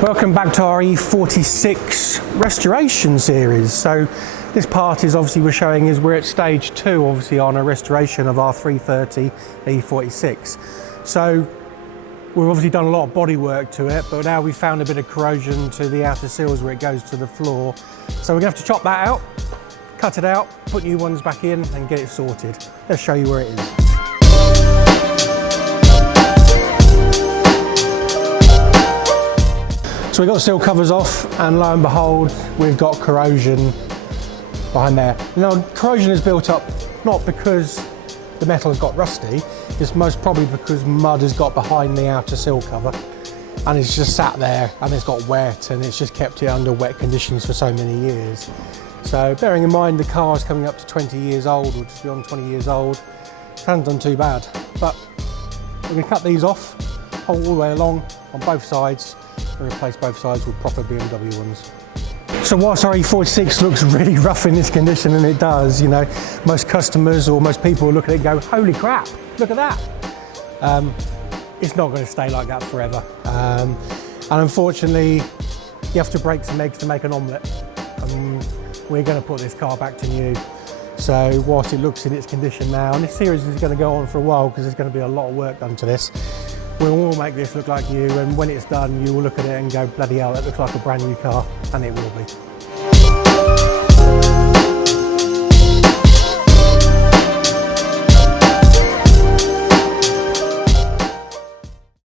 Welcome back to our E46 restoration series. So this part is obviously we're showing is we're at stage 2 obviously on a restoration of our 330 E46. So we've obviously done a lot of body work to it, but now we've found a bit of corrosion to the outer seals where it goes to the floor. So we're going to have to chop that out, cut it out, put new ones back in and get it sorted. Let's show you where it is. So we've got the seal covers off and lo and behold, we've got corrosion behind there. Now, corrosion is built up not because the metal has got rusty, it's most probably because mud has got behind the outer seal cover and it's just sat there and it's got wet and it's just kept it under wet conditions for so many years. So bearing in mind the car is coming up to 20 years old or just beyond 20 years old, it hasn't done too bad. But we're going to cut these off all the way along on both sides and replace both sides with proper BMW ones. So whilst our E46 looks really rough in this condition, and it does, you know, most customers or most people will look at it and go, holy crap, look at that. It's not going to stay like that forever. And unfortunately, you have to break some eggs to make an omelette. We're going to put this car back to new. So whilst it looks in its condition now, and this series is going to go on for a while because there's going to be a lot of work done to this, we will make this look like new, and when it's done, you will look at it and go, bloody hell, that looks like a brand new car, and it will be.